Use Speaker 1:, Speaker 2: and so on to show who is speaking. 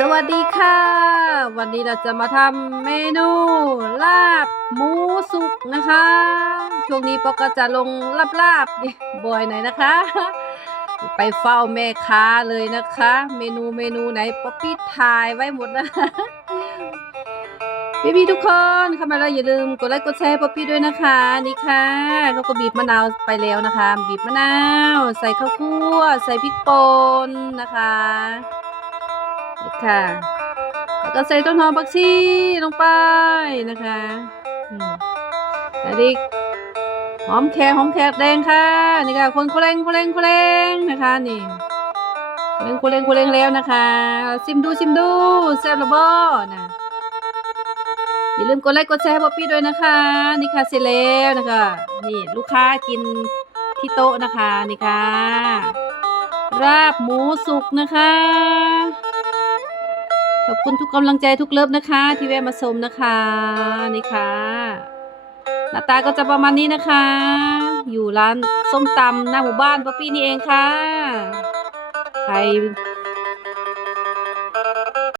Speaker 1: สวัสดีค่ะ วันนี้เราจะมาทำเมนูลาบหมูสุกนะคะ ช่วงนี้ปก็จะลงลาบลาบๆบ่อยหน่อยนะคะ ไปเฝ้าแม่ค้าเลยนะคะ เมนูเมนูไหนป๊อปปี้ถ่ายไว้หมดนะพี่พี่ทุกคนเข้ามาแล้วอย่าลืมกดไลค์กดแชร์ป๊อปปี้ด้วยนะคะนี่ค่ะเขาก็บีบมะนาวไปแล้วนะคะ บีบมะนาว ใส่ข้าวคั่ว ใส่พริกป่นนะคะ ค่ะ แล้วก็ใส่ต้นหอมผักชีลงไปนะคะอืมแล้วอีกหอมแขกหอมแขกแดงค่ะ นี่ค่ะ คนโคเลงโคเลงโคเลงนะคะนี่โคเลงโคเลงโคเลงแล้วนะคะ ซิมดูซิมดูแซ่บระเบอนะอย่าลืมกดไลค์กดแชร์ให้ป๊อปปี้ด้วยนะคะ นี่ค่ะเสร็จแล้วนะคะ นี่ลูกค้ากินที่โต๊ะนะคะนี่ค่ะราบหมูสุกนะคะ คุณทุกกำลังใจทุกเลิฟนะคะ ที่แวะมาชมนะคะนี่ค่ะหน้าตาก็จะประมาณนี้นะคะ อยู่ร้านส้มตำหน้าหมู่บ้านป๊อปปี้นี่เองค่ะ ใคร